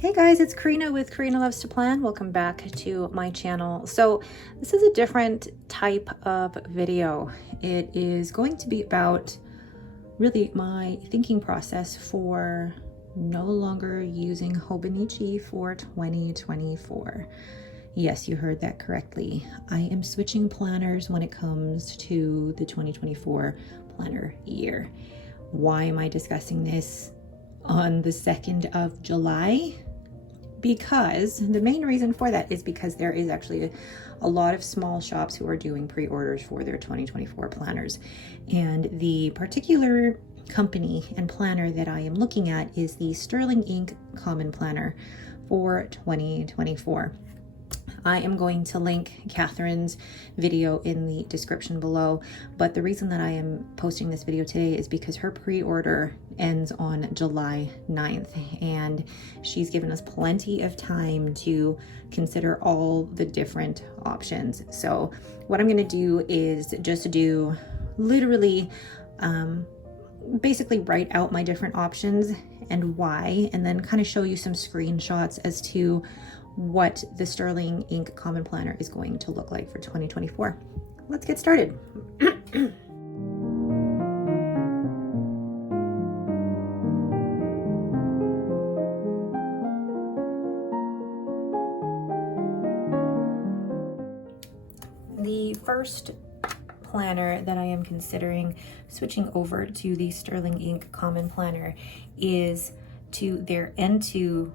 Hey guys, it's Karina with Karina Loves to Plan. Welcome back to my channel. So this is a different type of video. It is going to be about really my thinking process for no longer using Hobonichi for 2024. Yes, you heard that correctly. I am switching planners when it comes to the 2024 planner year. Why am I discussing this on the 2nd of July? Because the main reason for that is because there is actually a lot of small shops who are doing pre-orders for their 2024 planners. And the particular company and planner that I am looking at is the Sterling Ink Common Planner for 2024. I am going to link Catherine's video in the description below, but the reason that I am posting this video today is because her pre-order ends on July 9th, and she's given us plenty of time to consider all the different options. So what I'm going to do is just do literally basically write out my different options and why, and then kind of show you some screenshots as to what the Sterling Ink Common Planner is going to look like for 2024. Let's get started. The first planner that I am considering switching over to the Sterling Ink Common Planner is to their N2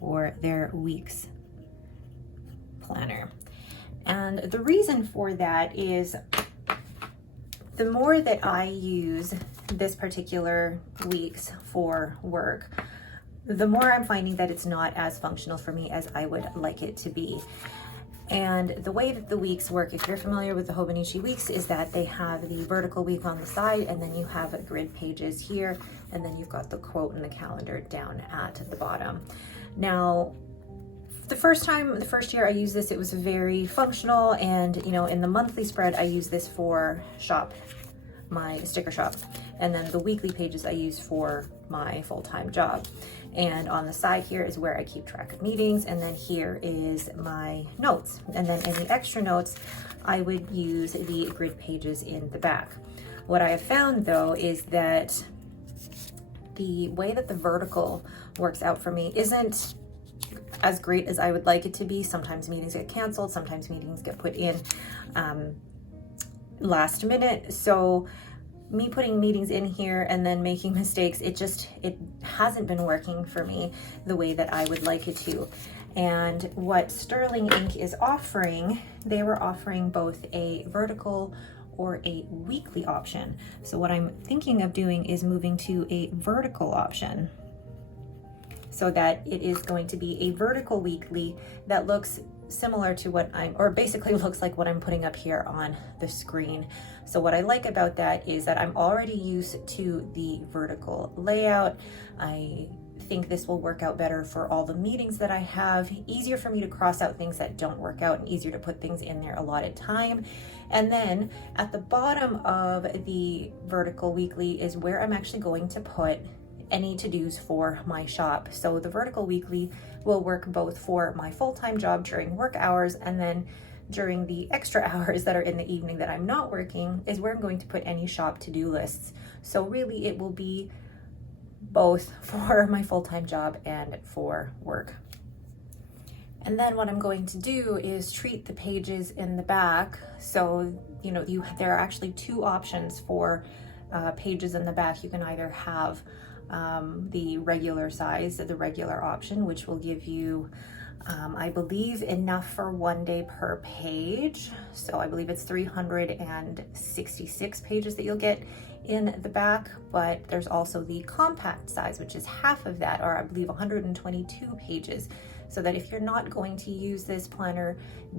or their weeks planner. And the reason for that is the more that I use this particular weeks for work, the more I'm finding that it's not as functional for me as I would like it to be. And the way that the weeks work, if you're familiar with the Hobonichi weeks, is that they have the vertical week on the side, and then you have grid pages here, and then you've got the quote and the calendar down at the bottom. Now, the first year I used this, it was very functional, and in the monthly spread, I use this for my sticker shop, and then the weekly pages I use for my full-time job. And on the side here is where I keep track of meetings, and then here is my notes. And then in the extra notes, I would use the grid pages in the back. What I have found though is that the way that the vertical works out for me isn't as great as I would like it to be. Sometimes meetings get canceled, sometimes meetings get put in last minute. So me putting meetings in here and then making mistakes, it hasn't been working for me the way that I would like it to. And what Sterling Ink is offering, they were offering both a vertical or a weekly option. So what I'm thinking of doing is moving to a vertical option, so that it is going to be a vertical weekly that looks similar to basically looks like what I'm putting up here on the screen. So what I like about that is that I'm already used to the vertical layout. I think this will work out better for all the meetings that I have, easier for me to cross out things that don't work out, and easier to put things in their allotted time. And then at the bottom of the vertical weekly is where I'm actually going to put any to-dos for my shop. So the vertical weekly will work both for my full-time job during work hours, and then during the extra hours that are in the evening that I'm not working is where I'm going to put any shop to-do lists. So really it will be both for my full-time job and for work. And then what I'm going to do is treat the pages in the back. So, there are actually two options for pages in the back. You can either have the regular size, the regular option, which will give you, I believe, enough for 1 day per page. So I believe it's 366 pages that you'll get in the back, but there's also the compact size, which is half of that, or I believe 122 pages. So that if you're not going to use this planner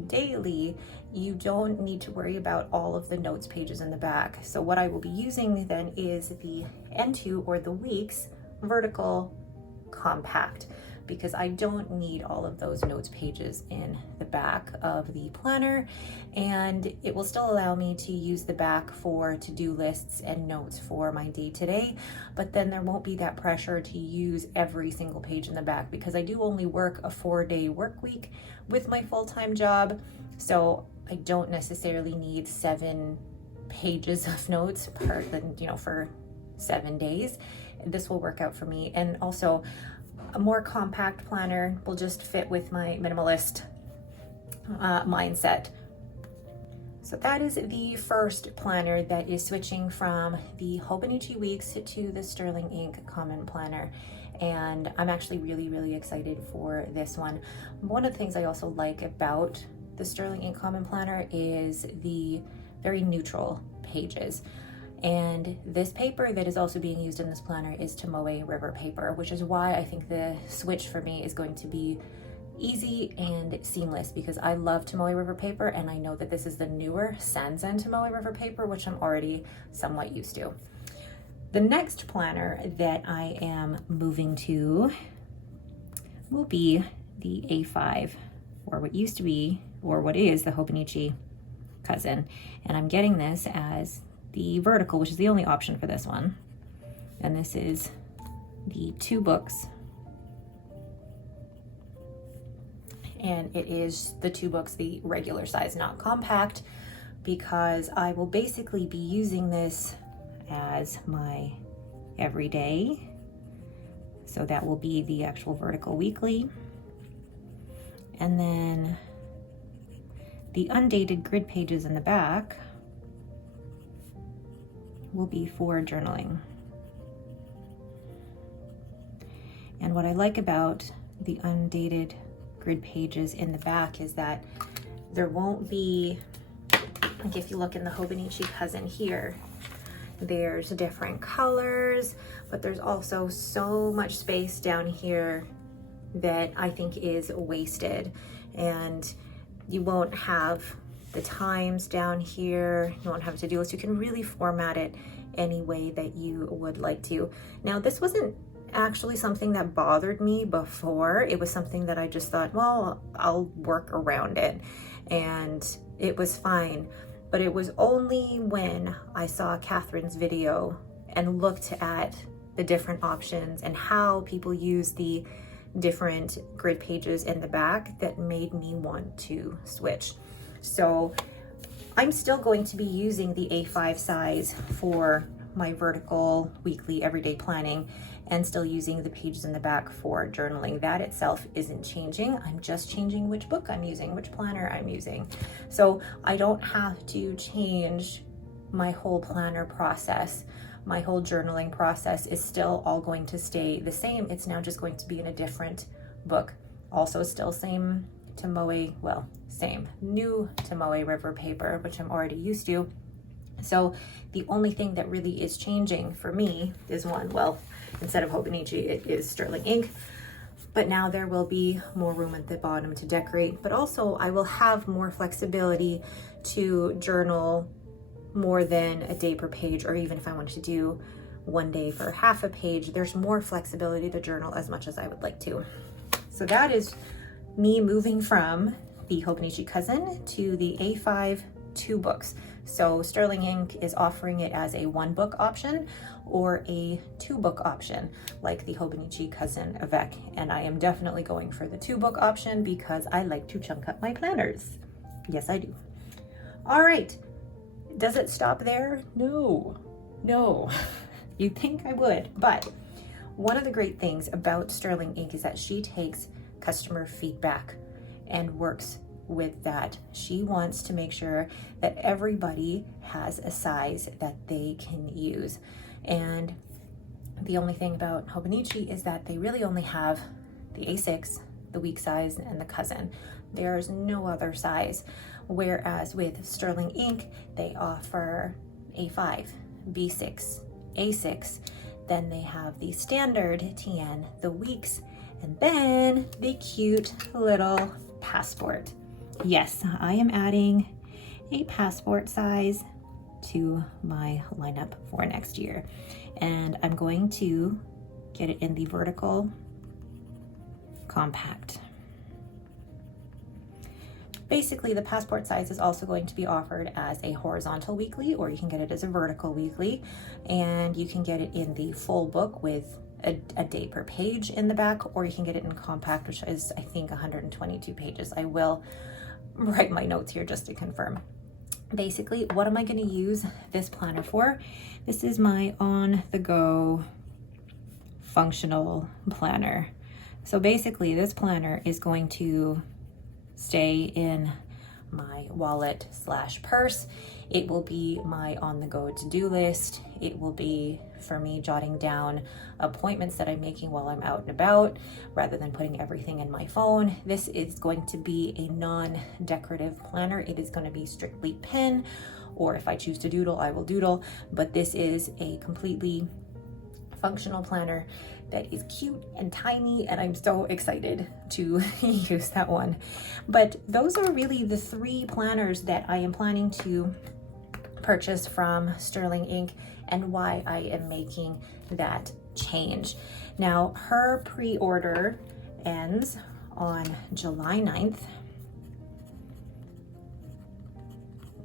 daily, you don't need to worry about all of the notes pages in the back. So what I will be using then is the N2 or the weeks vertical compact. because I don't need all of those notes pages in the back of the planner, and it will still allow me to use the back for to-do lists and notes for my day-to-day, but then there won't be that pressure to use every single page in the back, because I do only work a 4-day work week with my full-time job, so I don't necessarily need 7 pages of notes per, for 7 days. This will work out for me. And also a more compact planner will just fit with my minimalist mindset. So that is the first planner that is switching from the Hobonichi Weeks to the Sterling Ink Common Planner. And I'm actually really excited for this one. One of the things I also like about the Sterling Ink Common Planner is the very neutral pages. And this paper that is also being used in this planner is Tomoe River paper, which is why I think the switch for me is going to be easy and seamless, because I love Tomoe River paper, and I know that this is the newer Sanzen Tomoe River paper, which I'm already somewhat used to. The next planner that I am moving to will be the A5, or what used to be, or what is the Hobonichi cousin. And I'm getting this as the vertical, which is the only option for this one. And this is the 2 books. And it is the 2 books, the regular size, not compact, because I will basically be using this as my everyday. So that will be the actual vertical weekly. And then the undated grid pages in the back will be for journaling. And what I like about the undated grid pages in the back is that there won't be, like if you look in the Hobonichi cousin here, there's different colors, but there's also so much space down here that I think is wasted. And you won't have the times down here, you won't have to do this. You can really format it any way that you would like to. Now, this wasn't actually something that bothered me before. It was something that I just thought, well, I'll work around it. And it was fine. But it was only when I saw Catherine's video and looked at the different options and how people use the different grid pages in the back that made me want to switch. So I'm still going to be using the A5 size for my vertical weekly everyday planning, and still using the pages in the back for journaling. That itself isn't changing. I'm just changing which book I'm using, which planner I'm using. So I don't have to change my whole planner process. My whole journaling process is still all going to stay the same. It's now just going to be in a different book. Also still same Tomoe, well, same new Tomoe River paper, which I'm already used to. So the only thing that really is changing for me is one, well, instead of Hobonichi, it is Sterling Ink, but now there will be more room at the bottom to decorate, but also I will have more flexibility to journal more than a day per page, or even if I wanted to do one day for half a page, there's more flexibility to journal as much as I would like to. So that is me moving from the Hobonichi cousin to the A5 2 books. So Sterling Ink is offering it as a 1 book option or a 2 book option, like the Hobonichi cousin Avec. And I am definitely going for the 2 book option because I like to chunk up my planners. Yes, I do. All right. Does it stop there? No. You'd think I would, but one of the great things about Sterling Ink is that she takes customer feedback and works with that. She wants to make sure that everybody has a size that they can use. And the only thing about Hobonichi is that they really only have the A6, the week size, and the cousin. There's no other size. Whereas with Sterling Ink, they offer A5, B6, A6, then they have the standard TN, the weeks, and then the cute little passport. Yes, I am adding a passport size to my lineup for next year. And I'm going to get it in the vertical compact. Basically, the passport size is also going to be offered as a horizontal weekly, or you can get it as a vertical weekly, and you can get it in the full book with a day per page in the back, or you can get it in compact, which is I think 122 pages. I will write my notes here just to confirm. Basically, what am I going to use this planner for? This is my on-the-go functional planner. So basically, this planner is going to stay in my wallet / purse. It will be my on-the-go to-do list. It will be for me jotting down appointments that I'm making while I'm out and about, rather than putting everything in my phone. This is going to be a non-decorative planner. It is going to be strictly pen, or if I choose to doodle, I will doodle, but this is a completely functional planner that is cute and tiny, and I'm so excited to use that one. But those are really the 3 planners that I am planning to purchase from Sterling Inc. and why I am making that change. Now, her pre-order ends on July 9th,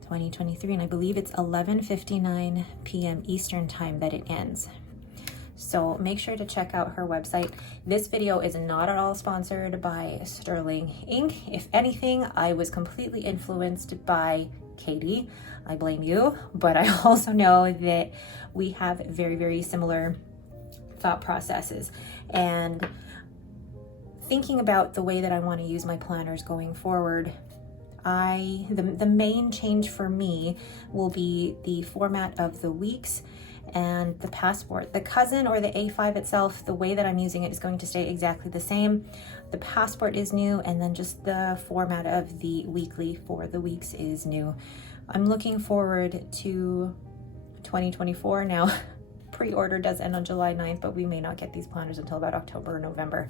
2023, and I believe it's 11:59 p.m. Eastern time that it ends. So make sure to check out her website. This video is not at all sponsored by Sterling Inc. If anything, I was completely influenced by Katie. I blame you, but I also know that we have very, very similar thought processes. And thinking about the way that I want to use my planners going forward, the main change for me will be the format of the weeks and the passport. The cousin, or the A5 itself, the way that I'm using it is going to stay exactly the same. The passport is new, and then just the format of the weekly for the weeks is new. I'm looking forward to 2024 now. Pre-order does end on July 9th, but we may not get these planners until about October or November.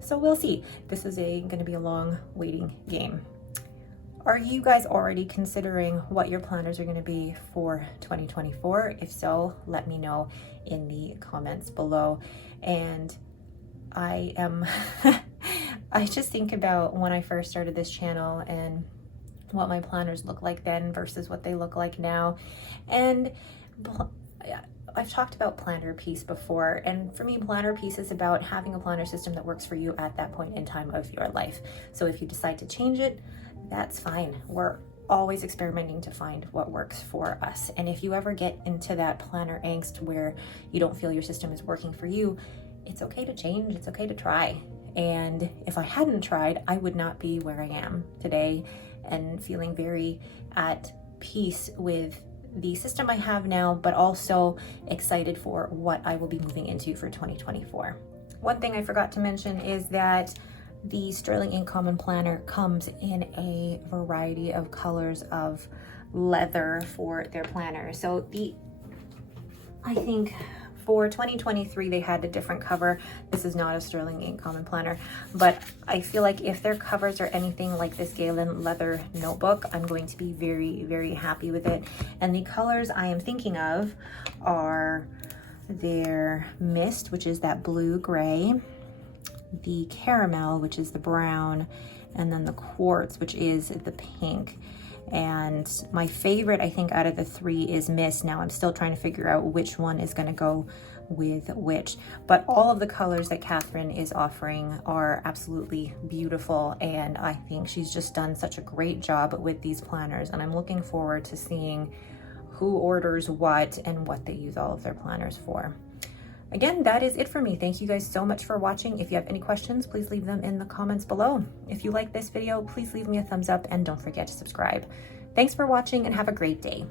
So we'll see. This is going to be a long waiting game. Are you guys already considering what your planners are going to be for 2024? If so, let me know in the comments below. And I just think about when I first started this channel and what my planners look like then versus what they look like now. And I've talked about planner piece before, and for me, planner piece is about having a planner system that works for you at that point in time of your life. So if you decide to change it, that's fine. We're always experimenting to find what works for us. And if you ever get into that planner angst where you don't feel your system is working for you, it's okay to change, it's okay to try. And if I hadn't tried, I would not be where I am today and feeling very at peace with the system I have now, but also excited for what I will be moving into for 2024. One thing I forgot to mention is that the Sterling Inc. Common Planner comes in a variety of colors of leather for their planner. So I think for 2023, they had a different cover. This is not a Sterling Inc. Common Planner, but I feel like if their covers are anything like this Galen leather notebook, I'm going to be very, very happy with it. And the colors I am thinking of are their Mist, which is that blue-gray, the Caramel, which is the brown, and then the Quartz, which is the pink. And my favorite, I think, out of the 3 is Mist. Now I'm still trying to figure out which one is going to go with which, but all of the colors that Catherine is offering are absolutely beautiful, and I think she's just done such a great job with these planners, and I'm looking forward to seeing who orders what and what they use all of their planners for. Again, that is it for me. Thank you guys so much for watching. If you have any questions, please leave them in the comments below. If you like this video, please leave me a thumbs up and don't forget to subscribe. Thanks for watching and have a great day.